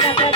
টাকা